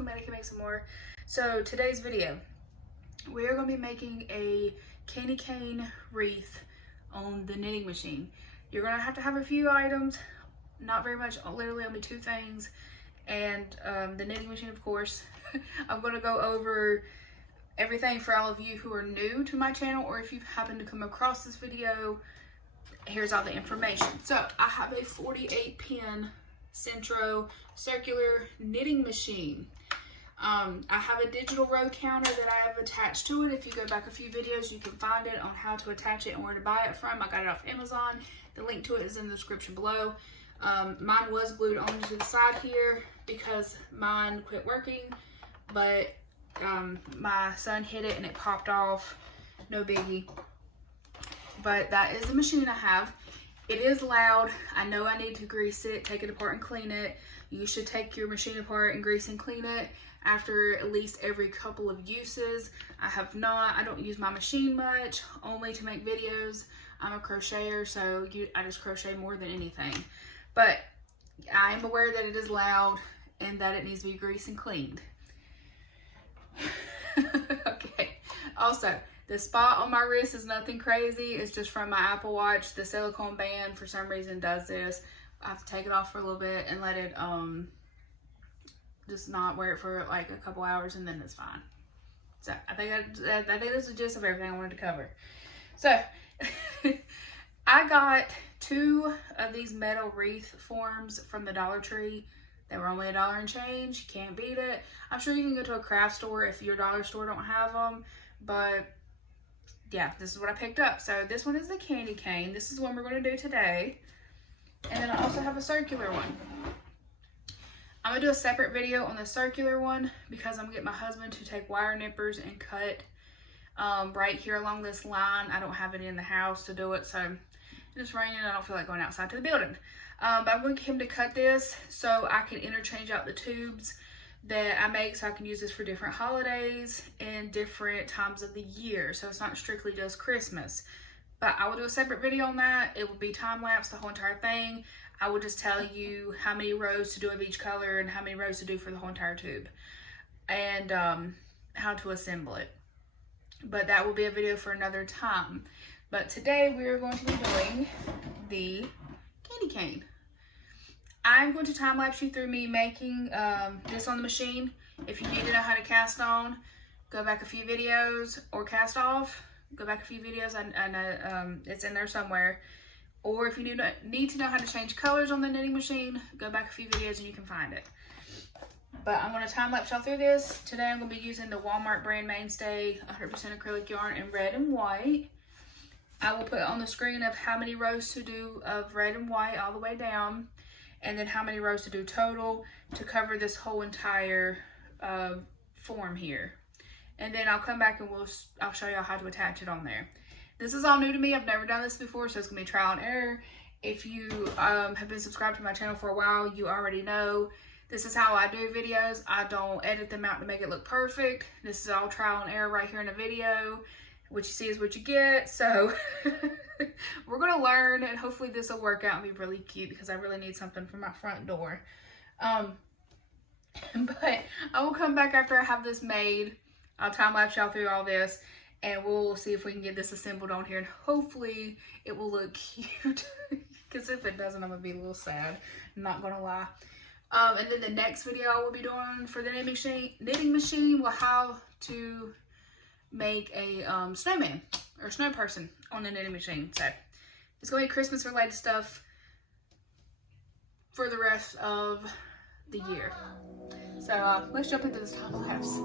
welcome back to Make Some More. So today's video, we are going to be making a candy cane wreath on the knitting machine. You're going to have a few items, not very much, literally only 2 things, and the knitting machine, of course. I'm going to go over everything for all of you who are new to my channel, or if you happen to come across this video, here's all the information. So I have a 48 pin Sentro circular knitting machine. I have a digital row counter that I have attached to it. If you go back a few videos, you can find it on how to attach it and where to buy it from. I got it off Amazon. The link to it is in the description below. Mine was glued onto the side here because mine quit working, but my son hit it and it popped off. No biggie. But that is the machine I have. It is loud. I know I need to grease it, take it apart and clean it. You should take your machine apart and grease and clean it after at least every couple of uses. I don't use my machine much, only to make videos. I'm a crocheter, so I just crochet more than anything. But I am aware that it is loud and that it needs to be greased and cleaned. Okay. Also, the spot on my wrist is nothing crazy. It's just from my Apple Watch. The silicone band, for some reason, does this. I have to take it off for a little bit and let it, just not wear it for like a couple hours, and then it's fine. So I think that's the gist of everything I wanted to cover. So I got 2 of these metal wreath forms from the Dollar Tree. They were only $1 and change. You can't beat it. I'm sure you can go to a craft store if your dollar store don't have them, but yeah, this is what I picked up. So this one is the candy cane. This is the one we're going to do today. And then I also have a circular one. I'm going to do a separate video on the circular one because I'm going to get my husband to take wire nippers and cut right here along this line. I don't have it in the house to do it, so it's raining. I don't feel like going outside to the building. But I'm going to get him to cut this so I can interchange out the tubes that I make, so I can use this for different holidays and different times of the year. So it's not strictly just Christmas. But I will do a separate video on that. It will be time-lapse, the whole entire thing. I will just tell you how many rows to do of each color and how many rows to do for the whole entire tube. And how to assemble it. But that will be a video for another time. But today we are going to be doing the candy cane. I'm going to time-lapse you through me making this on the machine. If you need to know how to cast on, go back a few videos, or cast off, go back a few videos. I know it's in there somewhere. Or if you need to know how to change colors on the knitting machine, go back a few videos and you can find it. But I'm going to time-lapse y'all through this. Today I'm going to be using the Walmart brand mainstay 100% acrylic yarn in red and white. I will put on the screen of how many rows to do of red and white all the way down, and then how many rows to do total to cover this whole entire form here. And then I'll come back and I'll show y'all how to attach it on there. This is all new to me. I've never done this before, so it's gonna be trial and error. If you have been subscribed to my channel for a while, you already know this is how I do videos. I don't edit them out to make it look perfect. This is all trial and error right here in the video. What you see is what you get. So we're gonna learn, and hopefully this will work out and be really cute because I really need something for my front door. But I will come back after I have this made. I'll time-lapse y'all through all this, and we'll see if we can get this assembled on here, and hopefully it will look cute. Because if it doesn't, I'm gonna be a little sad. I'm not gonna lie. And then the next video I will be doing for the knitting machine will how to make a snowman or snow person on the knitting machine. So it's going to be Christmas related stuff for the rest of the year. So let's jump into this time-lapse.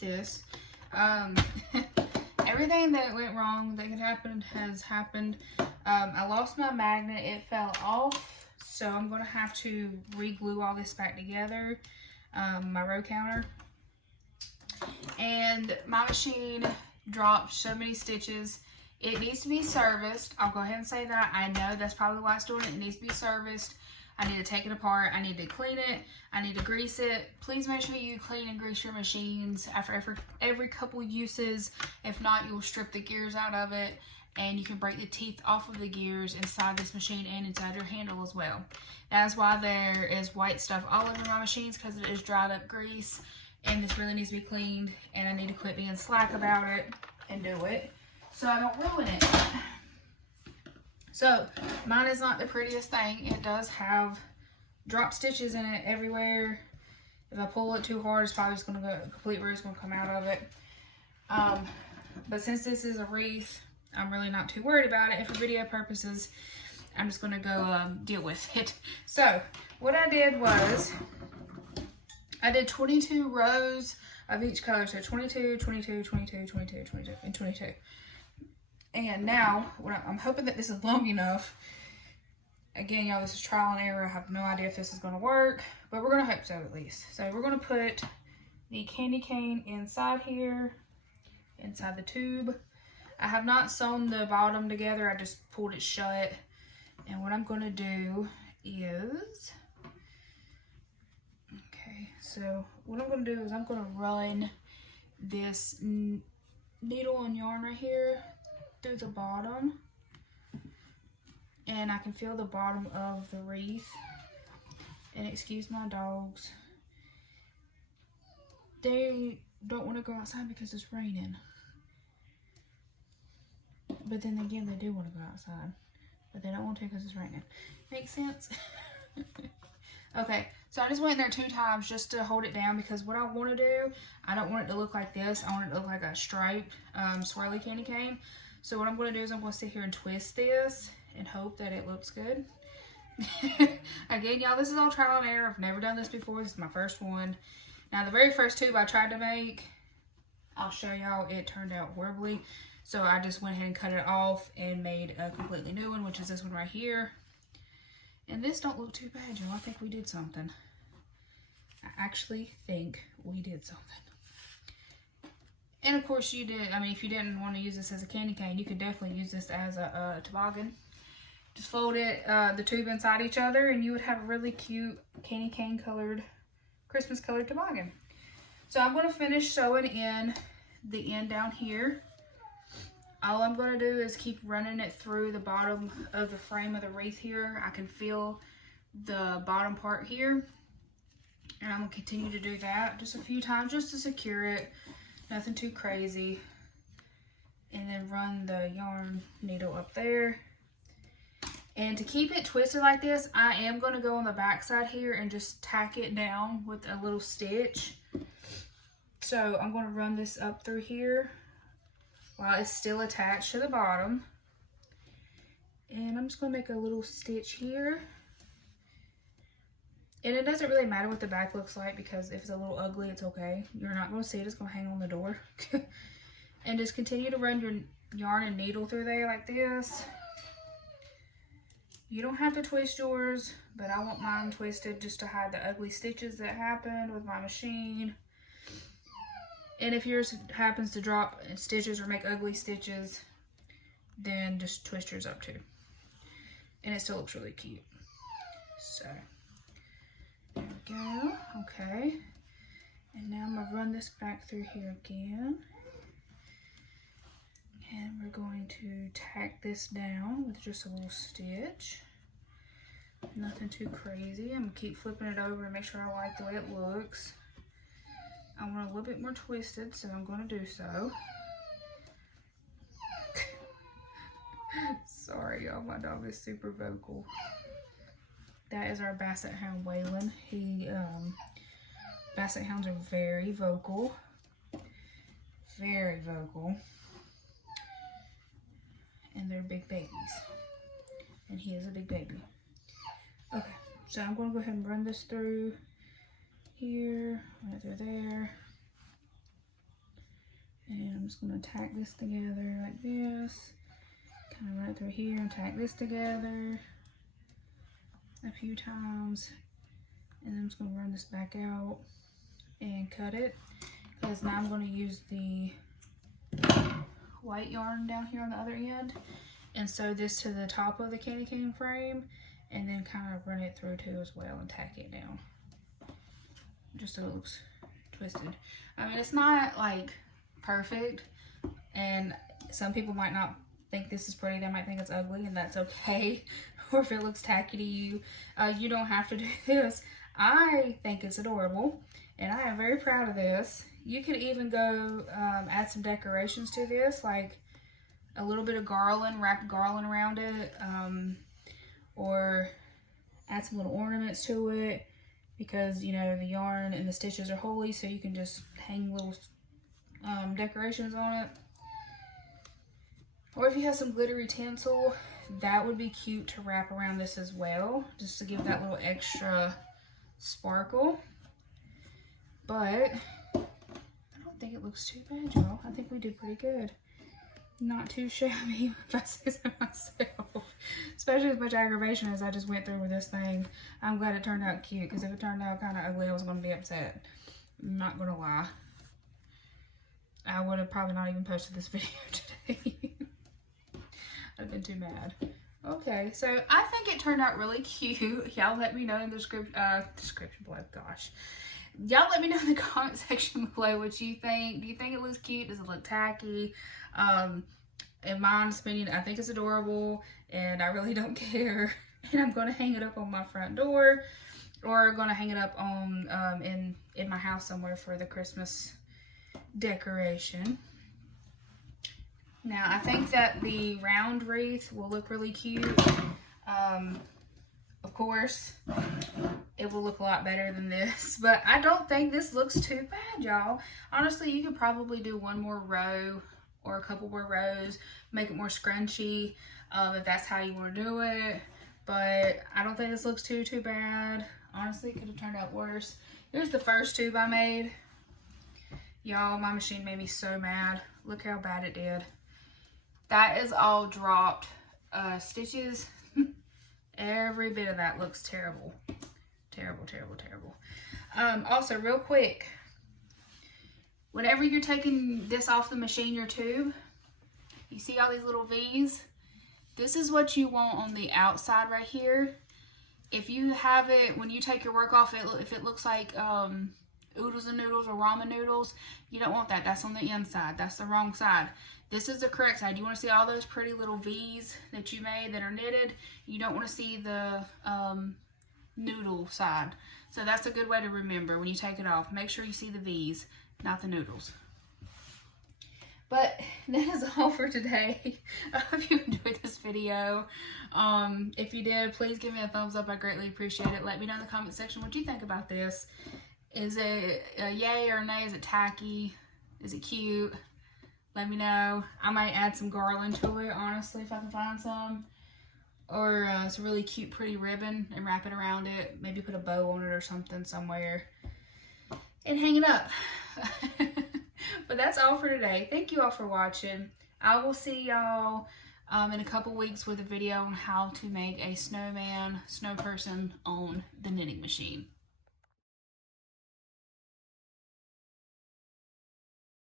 This everything that went wrong that could happen has happened. I lost my magnet, it fell off, so I'm gonna have to re-glue all this back together. my row counter. And my machine dropped so many stitches. It needs to be serviced. I'll go ahead and say that. I know that's probably why it's doing it. It needs to be serviced. I need to take it apart. I need to clean it. I need to grease it. Please make sure you clean and grease your machines after every couple uses. If not, you'll strip the gears out of it, and you can break the teeth off of the gears inside this machine and inside your handle as well. That's why there is white stuff all over my machines, because it is dried up grease, and this really needs to be cleaned, and I need to quit being slack about it and do it so I don't ruin it. So mine is not the prettiest thing. It does have drop stitches in it everywhere. If I pull it too hard, it's probably just going to go, complete root's going to come out of it. But since this is a wreath, I'm really not too worried about it. And for video purposes, I'm just going to go deal with it. So what I did was, I did 22 rows of each color. So 22, 22, 22, 22, 22, and 22. And now, I'm hoping that this is long enough. Again, y'all, this is trial and error. I have no idea if this is going to work, but we're going to hope so at least. So we're going to put the candy cane inside here, inside the tube. I have not sewn the bottom together. I just pulled it shut. And what I'm going to do is, okay, so what I'm going to do is I'm going to run this needle and yarn right here through the bottom, and I can feel the bottom of the wreath. And excuse my dogs, they don't want to go outside because it's raining, but then again they do want to go outside, but they don't want to because it's raining. Makes sense? Okay, so I just went in there 2 times just to hold it down, because what I want to do, I don't want it to look like this. I want it to look like a striped swirly candy cane. So what I'm going to do is I'm going to sit here and twist this and hope that it looks good. Again, y'all, this is all trial and error. I've never done this before. This is my first one. Now, the very first tube I tried to make, I'll show y'all, it turned out horribly. So I just went ahead and cut it off and made a completely new one, which is this one right here. And this don't look too bad, y'all. I think we did something. I actually think we did something. And of course you did, I mean, if you didn't want to use this as a candy cane, you could definitely use this as a toboggan. Just fold it, the tube inside each other, and you would have a really cute candy cane colored, Christmas colored toboggan. So I'm going to finish sewing in the end down here. All I'm going to do is keep running it through the bottom of the frame of the wreath here. I can feel the bottom part here. And I'm going to continue to do that just a few times just to secure it. Nothing too crazy. And then run the yarn needle up there. And to keep it twisted like this, I am going to go on the back side here and just tack it down with a little stitch. So I'm going to run this up through here while it's still attached to the bottom. And I'm just going to make a little stitch here. And it doesn't really matter what the back looks like, because if it's a little ugly, it's okay. You're not going to see it. It's going to hang on the door. And just continue to run your yarn and needle through there like this. You don't have to twist yours, but I want mine twisted just to hide the ugly stitches that happened with my machine. And if yours happens to drop stitches or make ugly stitches, then just twist yours up too. And it still looks really cute. So, there we go. Okay. And now I'm going to run this back through here again. And we're going to tack this down with just a little stitch. Nothing too crazy. I'm going to keep flipping it over to make sure I like the way it looks. I want it a little bit more twisted, so I'm going to do so. Sorry, y'all. My dog is super vocal. That is our Basset Hound, Waylon. Basset Hounds are very vocal. Very vocal. And they're big babies. And he is a big baby. Okay, so I'm going to go ahead and run this through here, right through there. And I'm just going to tack this together like this. Kind of run it through here and tack this together a few times. And then I'm just going to run this back out. and cut it, because now I'm going to use the white yarn down here on the other end and sew this to the top of the candy cane frame, and then kind of run it through too as well and tack it down just so it looks twisted. I mean, it's not like perfect, and some people might not think this is pretty. They might think it's ugly, and that's okay. Or if it looks tacky to you, you don't have to do this. I think it's adorable, and I am very proud of this. You could even go add some decorations to this, like a little bit of garland, wrap garland around it, or add some little ornaments to it, because, you know, the yarn and the stitches are holy, so you can just hang little decorations on it. Or if you have some glittery tinsel, that would be cute to wrap around this as well, just to give that little extra sparkle. But I don't think it looks too bad, y'all. I think we did pretty good. Not too shabby, if I say so myself. Especially as much aggravation as I just went through with this thing. I'm glad it turned out cute, because if it turned out kind of ugly, I was going to be upset. I'm not going to lie. I would have probably not even posted this video today. I've been too mad. Okay, so I think it turned out really cute. Y'all let me know in the description below. Gosh. Y'all let me know in the comment section below what you think. Do you think it looks cute? Does it look tacky? In my honest opinion, I think it's adorable, and I really don't care. And I'm going to hang it up on my front door, or going to hang it up on in my house somewhere for the Christmas decoration. Now, I think that the round wreath will look really cute. Of course, it will look a lot better than this, but I don't think this looks too bad, y'all. Honestly, you could probably do one more row or a couple more rows, make it more scrunchy, if that's how you want to do it. But I don't think this looks too bad. Honestly, it could have turned out worse. Here's the first tube I made. Y'all, my machine made me so mad. Look how bad it did. That is all dropped stitches. Every bit of that looks terrible. Terrible, terrible, terrible. Also, real quick, whenever you're taking this off the machine, your tube, you see all these little V's? This is what you want on the outside right here. If you have it, when you take your work off, if it looks like oodles and noodles or ramen noodles, you don't want that. That's on the inside. That's the wrong side. This is the correct side. You want to see all those pretty little V's that you made that are knitted. You don't want to see the noodle side. So that's a good way to remember when you take it off. Make sure you see the V's, not the noodles. But that is all for today. I hope you enjoyed this video. If you did, please give me a thumbs up. I greatly appreciate it. Let me know in the comment section what you think about this. Is it a yay or a nay? Is it tacky? Is it cute? Let me know. I might add some garland to it, honestly, if I can find some. Or some really cute, pretty ribbon and wrap it around it. Maybe put a bow on it or something somewhere. And hang it up. But that's all for today. Thank you all for watching. I will see y'all in a couple weeks with a video on how to make a snowman, snow person on the knitting machine.